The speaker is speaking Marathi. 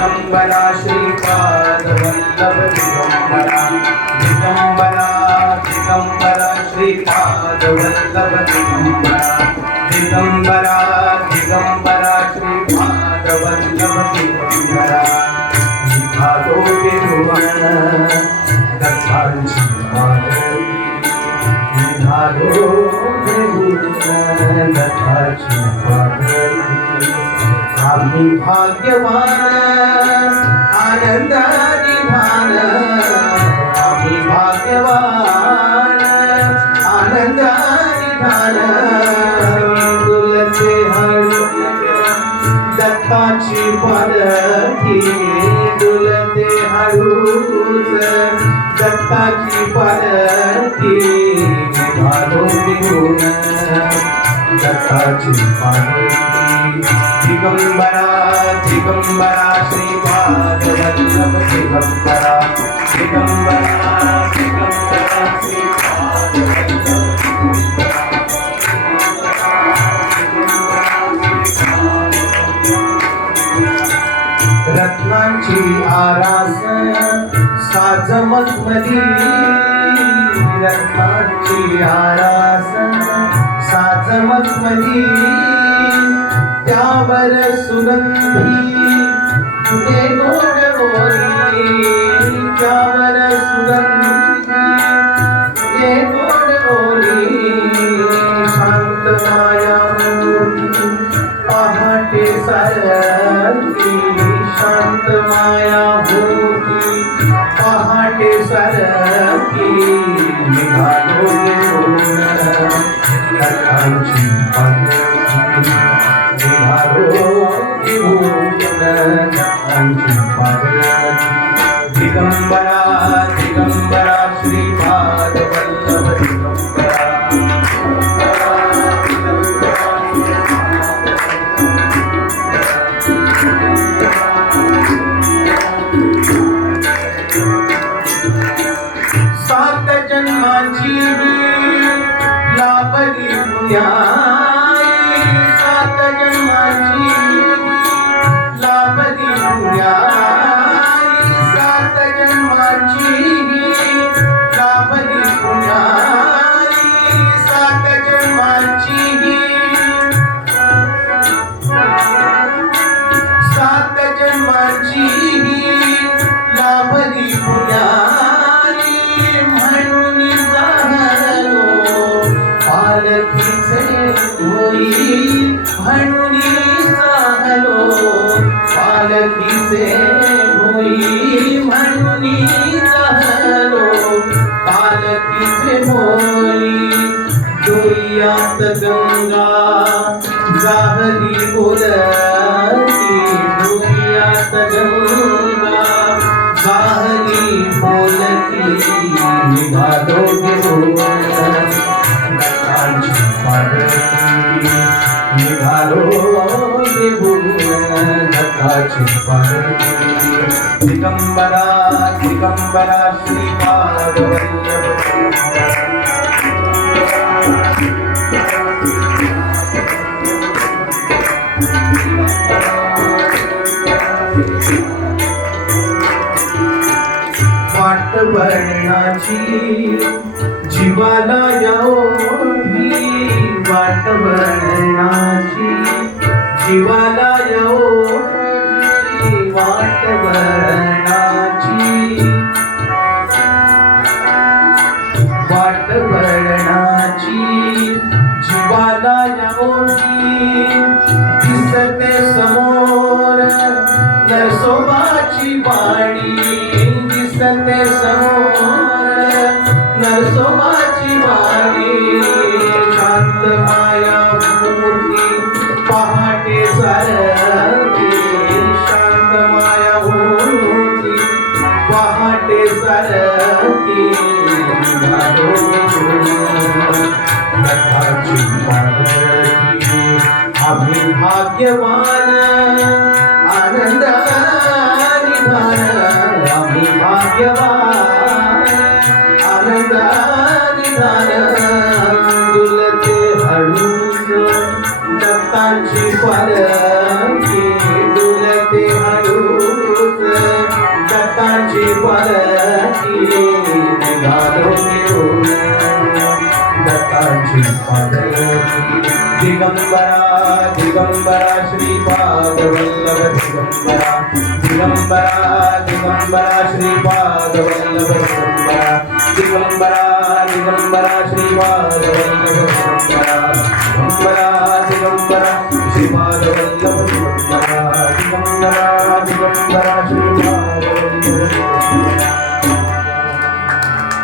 दिगंबरा श्रीपाद वल्लभ दिगंबरा दिगंबरा दिगंबरा श्रीपाद वल्लभ दिगंबरा दिगंबरा दिगंबरा श्रीपाद वल्लभ दिगंबरा निघालो विभुवन दत्ताची पालवी निघालो विभुवन दत्ताची पालवी आम्ही भाग्यवान आनंदाने भान आम्ही भाग्यवान आनंदाने भान डुलते हळू दत्ताची पालखी डुलते हळूच दत्ताची पालखी निघालो निघून दत्ताची पालखी दिगंबरा दिगंबरा श्रीपाद वल्लभ दिगंबरा दिगंबरा दिगंबरा श्रीपाद रत्नांची आरास साजमतमधी रत्नांची आरास साजमतमधी त्यावर सुगंधी तुझे गोड बोली त्यावर सुगंधी तुझे गोड बोली शांत माया मूर्ती पहाटे सारखी शांत माया मूर्ती पहाटे सारखी निघालो घेऊन दत्ताची पालखी दिगंबरा दिगंबरा श्रीपाद वल्लभ दिगंबरा सात जन्माची लाभली पुण्या सात जन्माची लाभली पुण्या सात जन्माची लाभली पुण्या सात जन्माची सात जन्माची लाभली पुण्या म्हणून जाहलो पालखीचे होई म्हणून जाहलो पालखीचे होई म्हणून जाहलो पालखीचे होई डोळ्यात गंगा जाहली बोलती डोळ्यात गंगा जाहली बोलती निघालो घेऊन दत्ताची पालखी निघालो घेऊन दत्ताची पालखी दिगंबरा दिगंबरा श्रीपाद वल्लभ वाट वर्णाची जीवाला याओढी वाट वर्णाची जीवाला याओढी वाट वर्णाची वाट वर्णाची जीवाला याओढी दिसते समोर नरसोबाची वाणी दिसते समोर नरसोबाची वाणी शांत माया मूर्ती पहाटे सारखी शांत माया मूर्ती पहाटे सारखी दत्ताची पालखी आम्ही भाग्यवान आनंदाने भान आम्ही भाग्यवान आनंदाने भान डुलते हळूच दत्ताची पालखी डुलते हळूच गुरु दत्ताची पादकी दिगंबरा दिगंबरा श्रीपाद वल्लभ दिगंबरा दिगंबरा दिगंबरा श्रीपाद वल्लभ दिगंबरा दिगंबरा दिगंबरा श्रीपाद वल्लभ दिगंबरा दिगंबरा दिगंबरा श्रीपाद वल्लभ दिगंबरा